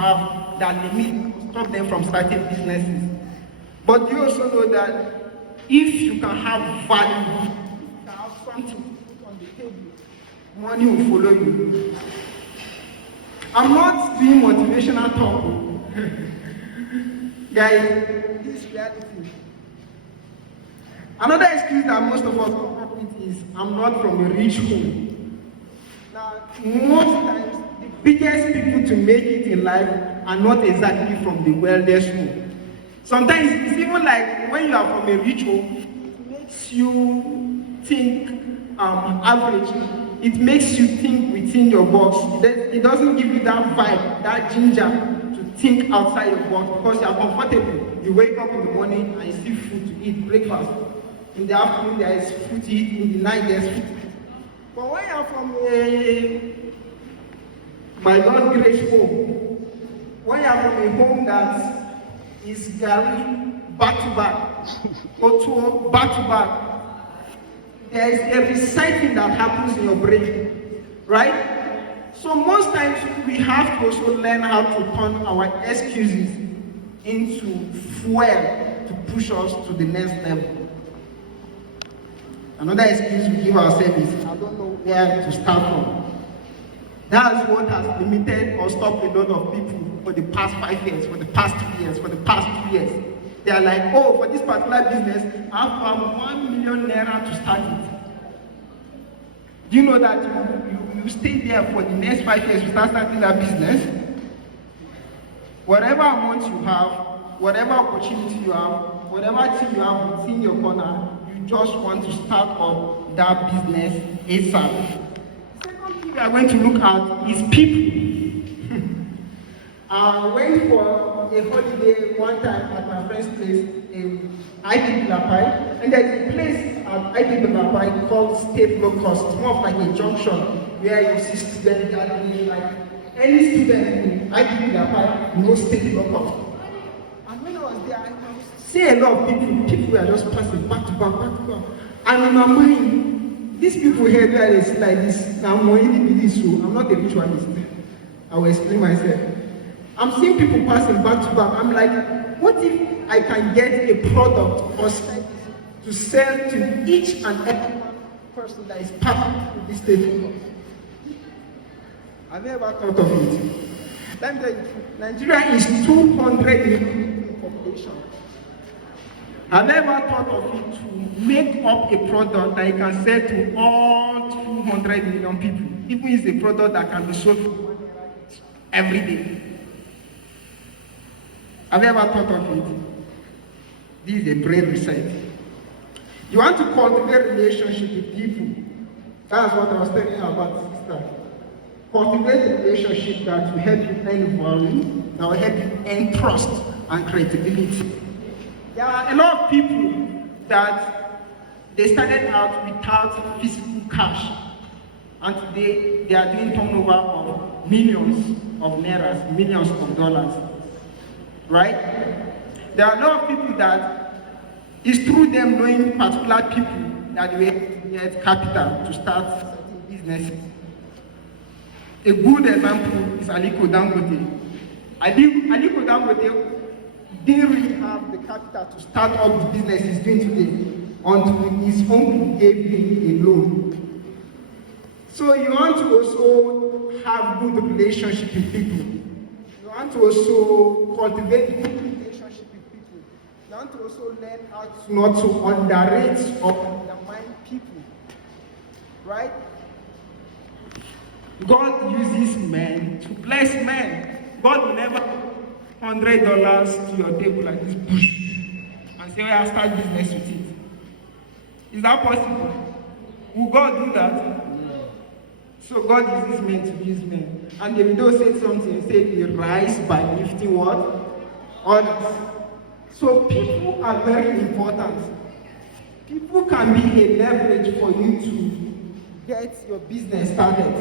have that limit stop them from starting businesses. But you also know that if you can have value, you can have something to put on the table, money will follow you. I'm not doing motivational talk. Guys, this is reality. Another excuse that most of us come up with is, I'm not from a rich home. Now, most times, the biggest people to make it in life are not exactly from the wealthiest home. Sometimes it's even like when you are from a rich home, it makes you think average. It makes you think within your box. It doesn't give you that vibe, that ginger to think outside your box because you are comfortable. You wake up in the morning and you see food to eat, breakfast. In the afternoon there is food to eat, in the night there is food to eat. But when you are from my Lord Grace home, when you are from a home that is Gary back to back, Otuo back to back, there is a recycling that happens in your brain, right? So most times we have to also learn how to turn our excuses into fuel to push us to the next level. Another excuse we give ourselves is, I don't know where to start from. That's what has limited or stopped a lot of people for the past 5 years, for the past 2 years, for the past 2 years. They are like, oh, for this particular business, I have 1 million naira to start it. Do you know that you stay there for the next 5 years to start starting that business? Whatever amount you have, whatever opportunity you have, whatever thing you have within your corner, you just want to start up that business ASAP. The second thing we are going to look at is people. I went for a holiday one time at my friend's place in IDB Lapai, and there's a place at IDB Lapai called State Low Cost. It's more of like a junction where you see students gathering, like any student in IDB Lapai knows State Low Cost. And when I was there, I see a lot of people were just passing back to back, back to back. And in my mind, these people here, they see like this, I'm not a ritualist. I will explain myself. I'm seeing people passing back to back. I'm like, what if I can get a product or service to sell to each and every person that is passing through this table? Have you ever thought of it? Let me tell you, Nigeria is 200 million in population. Have you ever thought of it to make up a product that you can sell to all 200 million people? Even if it's a product that can be sold every day. Have you ever thought of it? This is a brain reset. You want to cultivate relationship with people. That's what I was telling you about, sister. Cultivate a relationship that will help you earn value, that will help you earn trust and credibility. There are a lot of people that they started out without physical cash, and today they are doing turnover of millions of nairas, millions of dollars. Right? There are a lot of people that it's through them knowing particular people that they get capital to start certain businesses. A good example is Aliko Dangote. Aliko Dangote didn't really have the capital to start up the business he's doing today until his uncle gave him a loan. So you want to also have good relationship with people. You want to also cultivate good relationship with people. You want to also learn how to not to underrate or undermine people. Right? God uses men to bless men. God will never put $100 to your table like this, and say, well, I'll start business with it. Is that possible? Will God do that? So God uses men to use men. And Davido said something, he said, we rise by lifting what? Others. So people are very important. People can be a leverage for you to get your business started.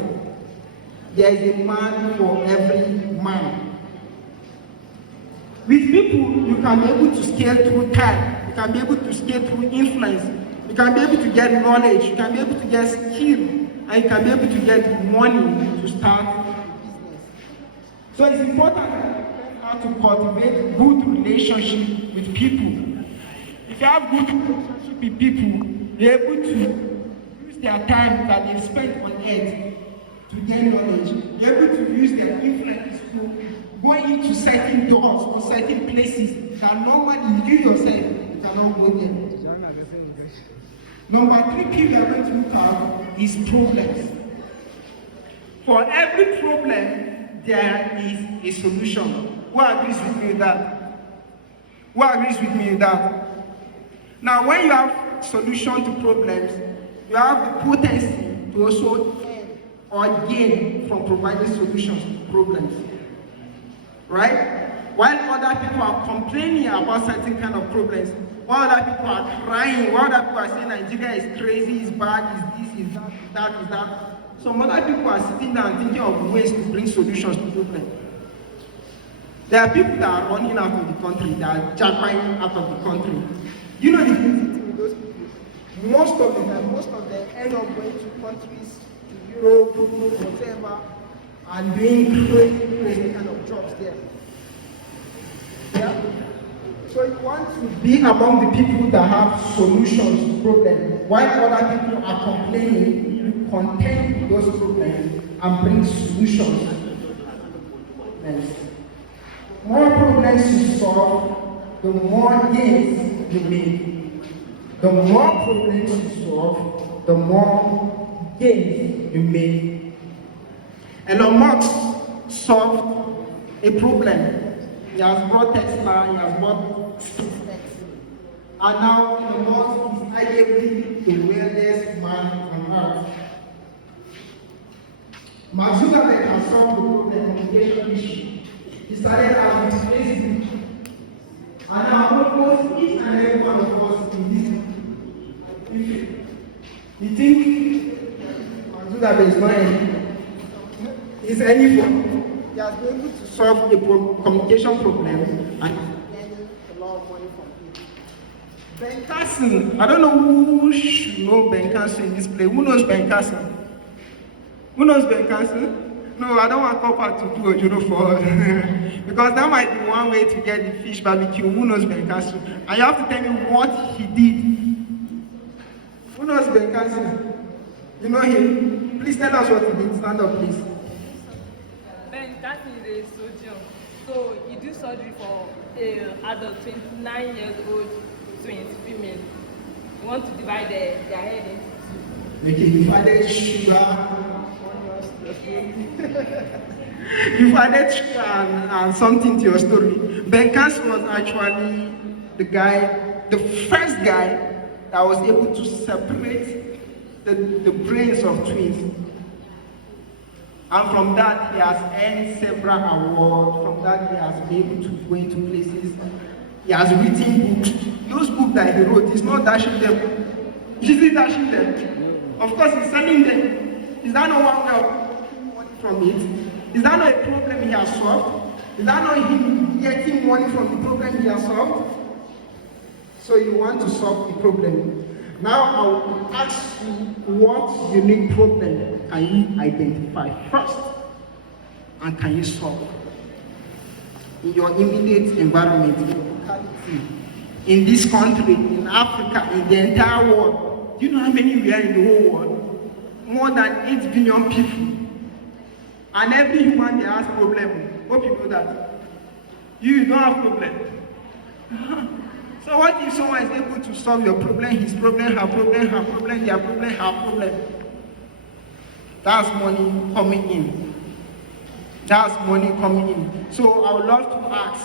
There is a man for every man. With people, you can be able to scale through time. You can be able to scale through influence. You can be able to get knowledge. You can be able to get skill. And you can be able to get money to start a business. So it's important that you learn how to cultivate good relationship with people. If you have good relationship with people, you're able to use their time that they spent on earth to gain knowledge. You're able to use their influence to go into certain doors or certain places that normally you yourself you cannot go there. Number 3 key we are going to look at is problems. For every problem, there is a solution. Who agrees with me with that? Who agrees with me with that? Now, when you have solution to problems, you have the potency to also earn or gain from providing solutions to problems. Right? While other people are complaining about certain kind of problems, while other people are crying, while other people are saying Nigeria is crazy, is bad, is this, is that, is that. Some other people are sitting down thinking of ways to bring solutions to problems. There are people that are running out of the country, that are jackpotting out of the country. You know the thing with those people? Most of them end up going to countries, to Europe, whatever, and doing crazy kind of jobs there. Yeah? So you want to be among the people that have solutions to problems. While other people are complaining, you contend with those problems and bring solutions. More problems you solve, the more gains you make. The more problems you solve, the more gains you make. Elon Musk solved a problem. He has brought Tesla, he has brought SpaceX. And now Elon Musk is arguably the wealthiest man on earth. Mark Zuckerberg has solved the problem communication issue. He started out with Facebook. And now almost each and every one of us in this. You think Mark Zuckerberg is not anything? He's anything. He has been able to solve a communication problem and getting a lot of money from people. Ben Carson, I don't know who should know Ben Carson in this place. Who knows Ben Carson? Who knows Ben Carson? No, I don't want Copper to do a judo for because that might be one way to get the fish barbecue. Who knows Ben Carson? And you have to tell me what he did. Who knows Ben Carson? You know him? Please tell us what he did. Stand up, please. Ben Carson is a surgeon. So he do surgery for an adult 29 years old twins, female. You want to divide their head into two. Okay, you added sugar. You've added sugar and something to your story. Ben Carson was actually the first guy that was able to separate the brains of twins. And from that, he has earned several awards. From that, he has been able to go into places. He has written books. Those books that he wrote, he's not dashing them. Is he dashing them? Of course, he's selling them. Is that not one way of making money from it? Is that not a problem he has solved? Is that not him getting money from the problem he has solved? So you want to solve the problem. Now I will ask you what unique problem can you identify first and can you solve in your immediate environment, in your locality, in this country, in Africa, in the entire world. Do you know how many we are in the whole world? More than 8 billion people. And every human there has problem. Hope you know that. You don't have problem. So what if someone is able to solve your problem, his problem, her problem, her problem, their problem, her problem? That's money coming in. That's money coming in. So I would love to ask,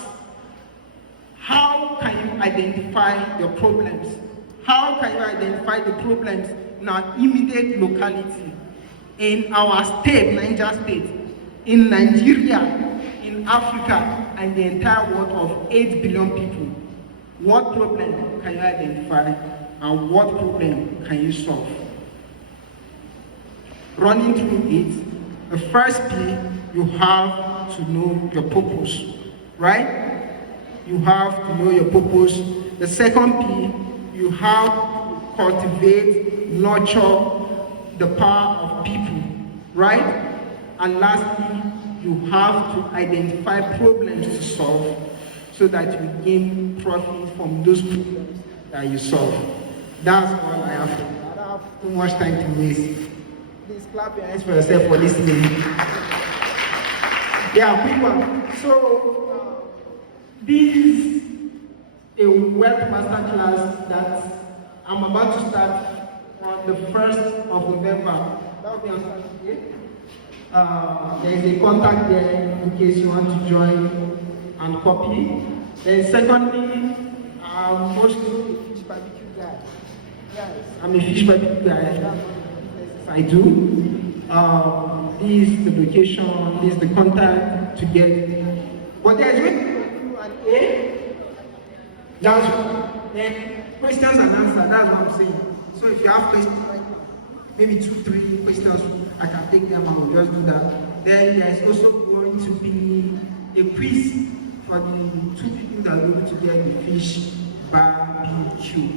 how can you identify your problems? How can you identify the problems in our immediate locality, in our state, Niger State, in Nigeria, in Africa, and the entire world of 8 billion people? What problem can you identify and what problem can you solve? Running through it, the first P, you have to know your purpose, right? You have to know your purpose. The second P, you have to cultivate, nurture the power of people, right? And lastly, you have to identify problems to solve so that you gain profit from those problems that you solve. That's all I have. I don't have too much time to waste. Please clap your hands for yourself for listening. Yeah, quick one. So, this is a web masterclass that I'm about to start on the 1st of November. That will be on Saturday. There is a contact there in case you want to join and copy. Then secondly, I'm also a fish barbecue guy. Yes, I'm a fish barbecue guy. That's one of the businesses I do. This is the location, this is the contact to get. But there's going to be a Q&A. That's what. Then questions and answers. That's what I'm saying. So if you have questions right now, maybe 2-3 questions, I can take them and we'll just do that. Then there's also going to be a quiz for the 2 people that are going to get the fish barbecue.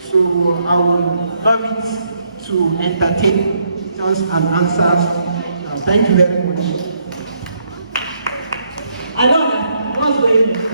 So I would love it to entertain questions and answers. Thank you very much. I know that. What's going on?